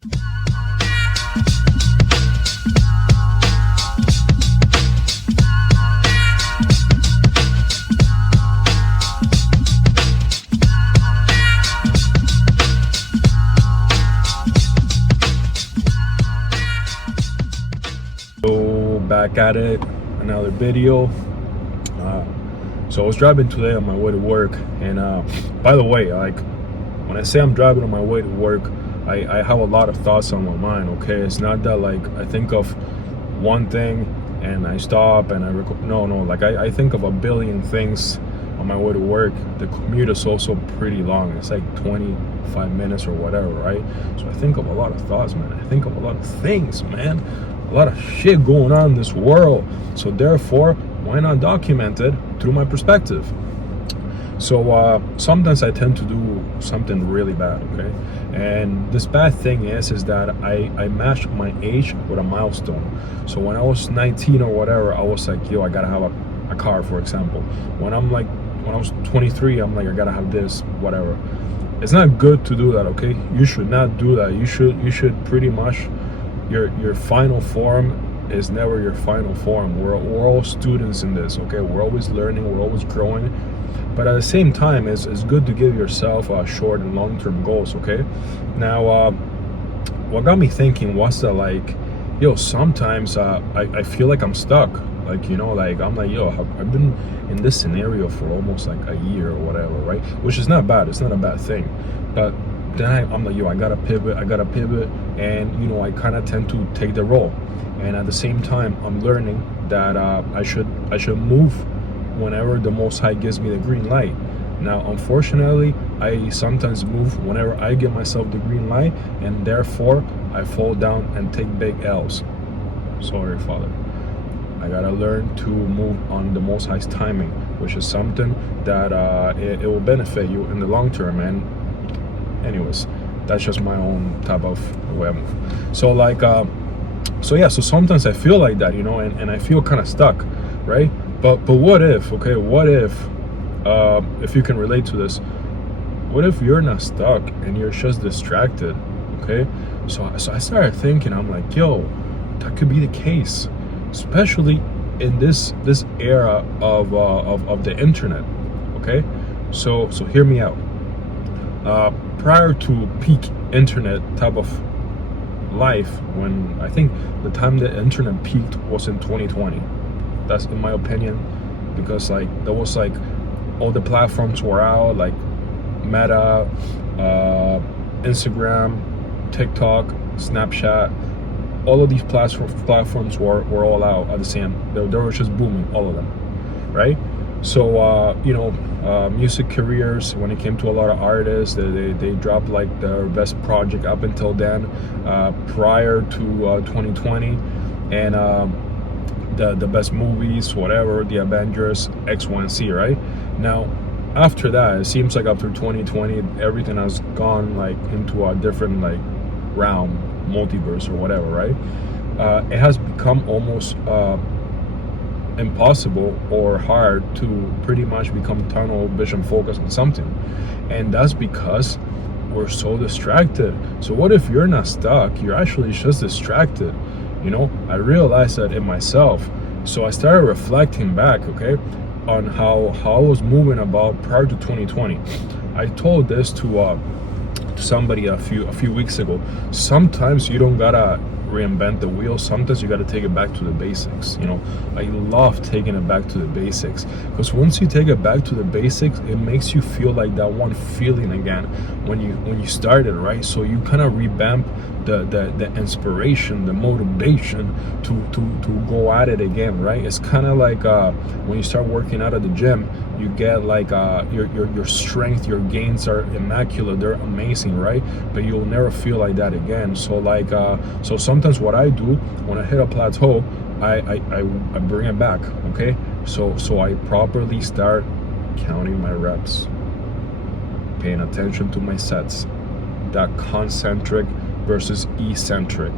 So back at it, another video. So I was driving today on my way to work, and by the way, like when I say I'm driving on my way to work, I have a lot of thoughts on my mind. Okay, it's not that like I think of one thing and I stop and I record. No, like I think of a billion things on my way to work. The commute is also pretty long. It's like 25 minutes or whatever, right? So I think of a lot of thoughts, man. I think of a lot of things, man. A lot of shit going on in this world. So therefore, why not document it through my perspective? So sometimes I tend to do something really bad, okay? And this bad thing is that I matched my age with a milestone. So when I was 19 or whatever, I was like, yo, I gotta have a car, for example. When I was 23, I'm like, I gotta have this, whatever. It's not good to do that, okay? You should not do that. You should pretty much, your final form is never your final form. We're all students in this, okay? We're always learning, we're always growing. But at the same time, it's good to give yourself short and long-term goals, okay? Now, what got me thinking was that, like, yo, sometimes I feel like I'm stuck. Like, you know, like, I'm like, yo, I've been in this scenario for almost like a year or whatever, right? Which is not bad. It's not a bad thing. But then I'm like, yo, I gotta pivot. And, you know, I kind of tend to take the role. And at the same time, I'm learning that I should move whenever the Most High gives me the green light. Now, unfortunately, I sometimes move whenever I give myself the green light, and therefore I fall down and take big L's. Sorry, Father. I gotta learn to move on the Most High's timing, which is something that it will benefit you in the long term. And anyways, that's just my own type of way I move. So like, so sometimes I feel like that, you know, and I feel kind of stuck, right? But what if, okay, what if you can relate to this, what if you're not stuck and you're just distracted, okay? So I started thinking, I'm like, yo, that could be the case, especially in this era of the internet, okay? So hear me out. Prior to peak internet type of life, when I think the time the internet peaked was in 2020. That's in my opinion, because like there was like all the platforms were out, like Meta, Instagram, TikTok, Snapchat. All of these platforms were all out at the same. They were just booming, all of them, right? So you know, music careers, when it came to a lot of artists, they dropped like their best project up until then, prior to 2020, and the best movies, whatever, the Avengers, X, Y, and Z, right? Now, after that, it seems like after 2020, everything has gone like into a different like realm, multiverse or whatever, right? It has become almost impossible or hard to pretty much become tunnel vision focused on something. And that's because we're so distracted. So what if you're not stuck? You're actually just distracted. You know, I realized that in myself. So I started reflecting back, okay, on how I was moving about prior to 2020. I told this to somebody a few weeks ago. Sometimes you don't gotta reinvent the wheel. Sometimes you got to take it back to the basics. You know, I love taking it back to the basics, because once you take it back to the basics, it makes you feel like that one feeling again when you started, right? So you kind of revamp the inspiration, the motivation to go at it again, right? It's kind of like when you start working out at the gym, you get like your strength, your gains are immaculate, they're amazing, right? But you'll never feel like that again. So like so sometimes what I do when I hit a plateau, I bring it back, okay? So I properly start counting my reps, paying attention to my sets, that concentric versus eccentric,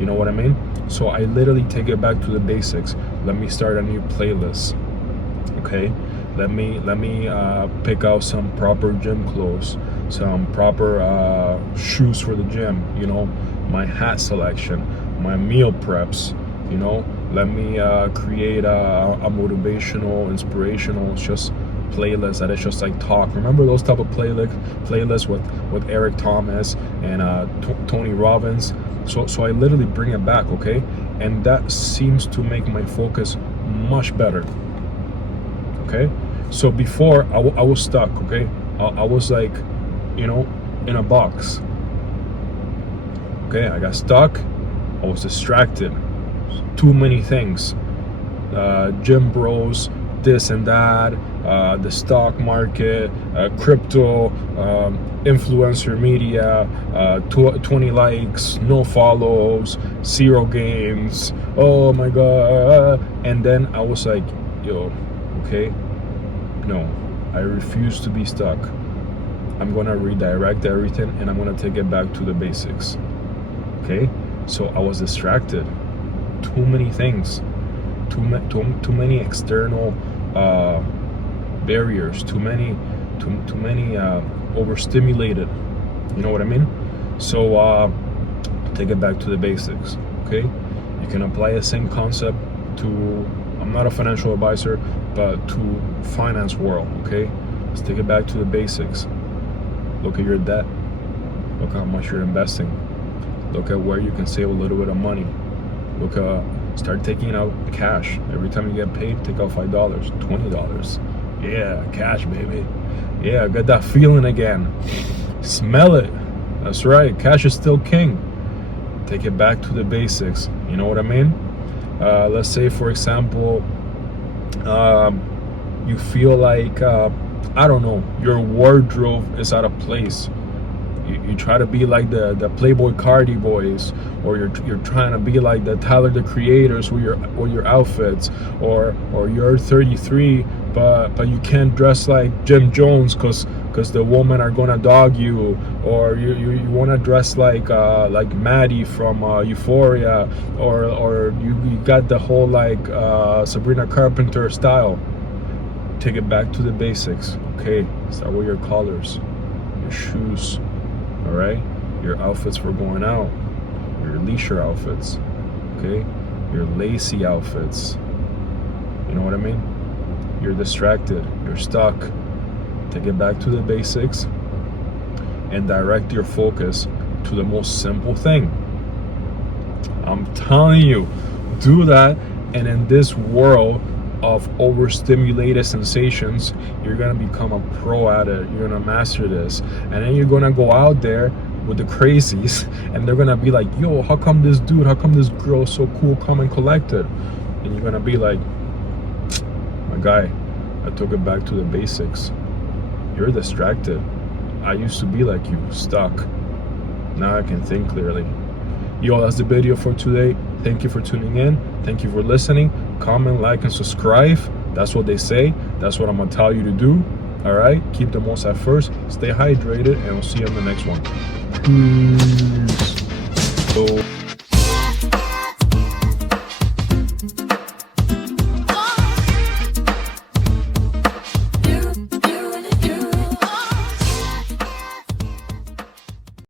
you know what I mean? So I literally take it back to the basics. Let me start a new playlist, okay? Let me pick out some proper gym clothes, some proper shoes for the gym, you know, my hat selection, my meal preps, let me create a motivational, inspirational just playlist that is just like talk. Remember those type of playlists with Eric Thomas and Tony Robbins? So I literally bring it back, okay? And that seems to make my focus much better, okay? So before I was stuck, okay? I was like, in a box. Okay, I got stuck. I was distracted. Too many things. Gym bros, this and that, the stock market, crypto, influencer media, 20 likes, no follows, 0 games. Oh my God. And then I was like, okay, no, I refuse to be stuck. I'm gonna redirect everything and I'm gonna take it back to the basics. Okay, so I was distracted. Too many things, too many external barriers, too many overstimulated. You know what I mean? So take it back to the basics. Okay, you can apply the same concept to. I'm not a financial advisor, but to finance world. Okay, let's take it back to the basics. Look at your debt. Look how much you're investing. Look at where you can save a little bit of money. Start taking out cash. Every time you get paid, take out $5, $20. Yeah, cash, baby. Yeah, get that feeling again. Smell it. That's right. Cash is still king. Take it back to the basics. You know what I mean? Let's say, for example, you feel like, I don't know, your wardrobe is out of place. You try to be like the Playboy Cardi boys, or you're trying to be like the Tyler the Creators with your outfits, or you're 33 but you can't dress like Jim Jones because the women are gonna dog you, or you want to dress like Maddie from Euphoria, or you got the whole like Sabrina Carpenter style. Take it back to the basics. Okay, start with your colors, your shoes. All right, your outfits for going out, your leisure outfits, okay, your lacy outfits. You know what I mean? You're distracted, you're stuck. Take it back to the basics and direct your focus to the most simple thing. I'm telling you, do that, and in this world of overstimulated sensations, you're gonna become a pro at it. You're gonna master this, and then you're gonna go out there with the crazies, and they're gonna be like, yo, how come this girl is so cool, calm and collected? And you're gonna be like, my guy, I took it back to the basics. You're distracted. I used to be like you, stuck. Now I can think clearly. Yo, that's the video for today. Thank you for tuning in. Thank you for listening. Comment, like, and subscribe. That's what they say. That's what I'm gonna tell you to do. All right, keep the most at first. Stay hydrated, and we'll see you on the next one. Peace. So